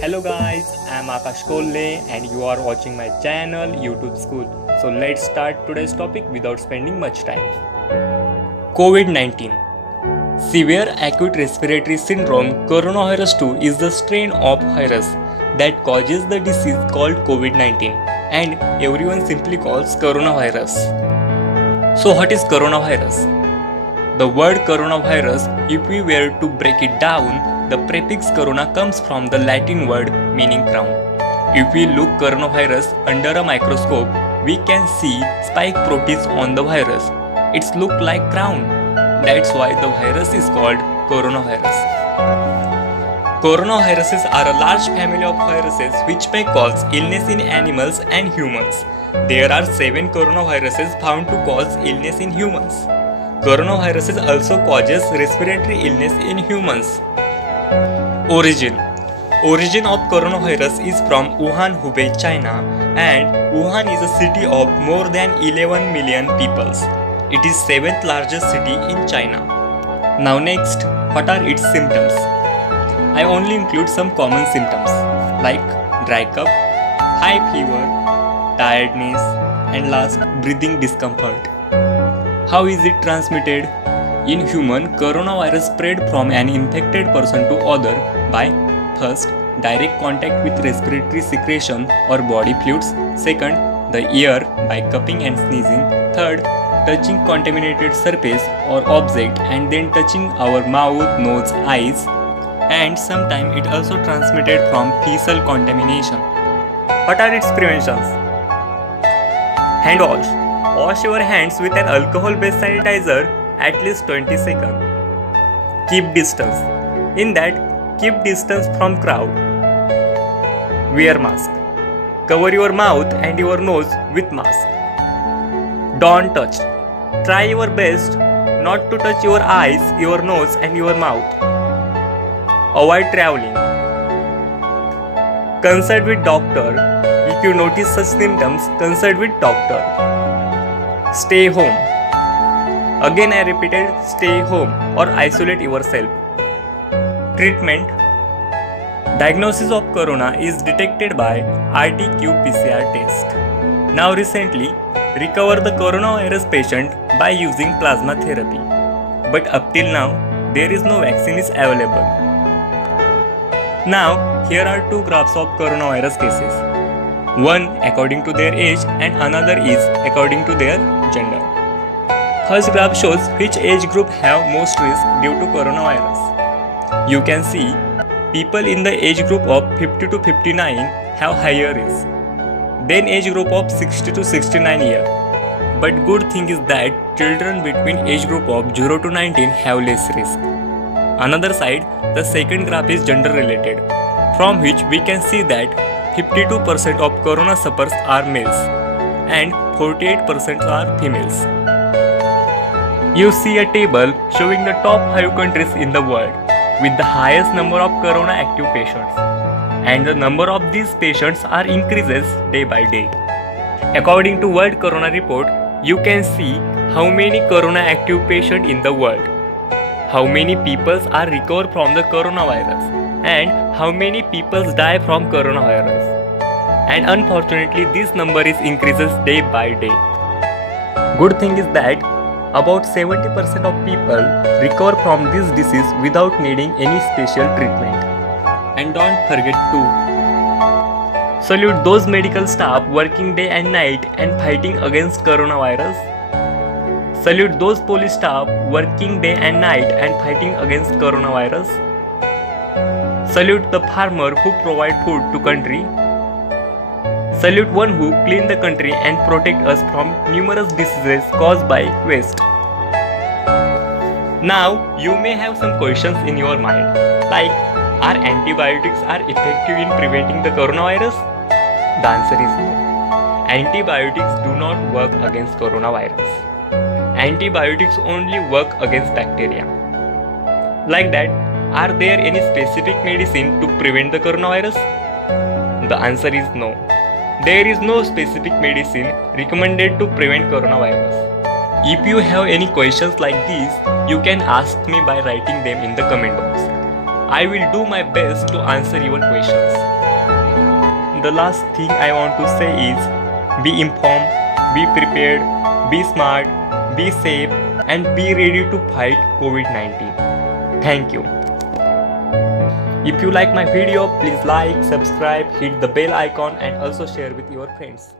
Hello guys, I'm Akash Kolle and you are watching my channel YouTube School. So let's start today's topic without spending much time. COVID-19. Severe acute respiratory syndrome coronavirus 2 is the strain of virus that causes the disease called COVID-19 and everyone simply calls coronavirus. So what is coronavirus? The word coronavirus, if we were to break it down, the prefix corona comes from the Latin word meaning crown. If we look coronavirus under a microscope, we can see spike proteins on the virus. It's look like crown. That's why the virus is called coronavirus. Coronaviruses are a large family of viruses which may cause illness in animals and humans. There are 7 coronaviruses found to cause illness in humans. Coronaviruses also causes respiratory illness in humans. Origin of coronavirus is from Wuhan, Hubei, China, and Wuhan is a city of more than 11 million people. It is 7th largest city in China. Now next, what are its symptoms? I only include some common symptoms like dry cough, high fever, tiredness, and last breathing discomfort. How is it transmitted? In human, coronavirus spread from an infected person to other by first, direct contact with respiratory secretion or body fluids. Second, the air by coughing and sneezing. Third, touching contaminated surface or object and then touching our mouth, nose, eyes. And sometimes it also transmitted from fecal contamination. What are its preventions? Hand wash. Wash your hands with an alcohol-based sanitizer at least 20 seconds. Keep distance. In that, keep distance from crowd. Wear mask. Cover your mouth and your nose with mask. Don't touch. Try your best not to touch your eyes, your nose and your mouth. Avoid traveling. Consult with doctor. If you notice such symptoms, consult with doctor. Stay home. Again I repeated, stay home or isolate yourself. Treatment. Diagnosis of corona is detected by RT-PCR test. Now recently, recover the coronavirus patient by using plasma therapy. But up till now, there is no vaccine is available. Now, here are 2 graphs of coronavirus cases. One according to their age and another is according to their gender. First graph shows which age group have most risk due to coronavirus. You can see people in the age group of 50 to 59 have higher risk. Then age group of 60 to 69 years. But good thing is that children between age group of 0 to 19 have less risk. Another side, the second graph is gender related, from which we can see that 52% of corona sufferers are males and 48% are females. You see a table showing the top 5 countries in the world with the highest number of corona active patients, and the number of these patients are increases day by day. According to World Corona Report, you can see how many corona active patients in the world, how many people are recovered from the coronavirus, and how many people die from coronavirus. And unfortunately, this number is increases day by day. Good thing is that about 70% of people recover from this disease without needing any special treatment. And don't forget to salute those medical staff working day and night and fighting against coronavirus. Salute those police staff working day and night and fighting against coronavirus. Salute the farmer who provide food to country. Salute one who clean the country and protect us from numerous diseases caused by waste. Now, you may have some questions in your mind, like, are antibiotics are effective in preventing the coronavirus? The answer is no. Antibiotics do not work against coronavirus. Antibiotics only work against bacteria. Like that, are there any specific medicine to prevent the coronavirus? The answer is no. There is no specific medicine recommended to prevent coronavirus. If you have any questions like these, You can ask me by writing them in the comment box. I will do my best to answer your questions. The last thing I want to say is be informed, be prepared, be smart, be safe, and be ready to fight COVID-19. Thank you. If you like my video, please like, subscribe, hit the bell icon and also share with your friends.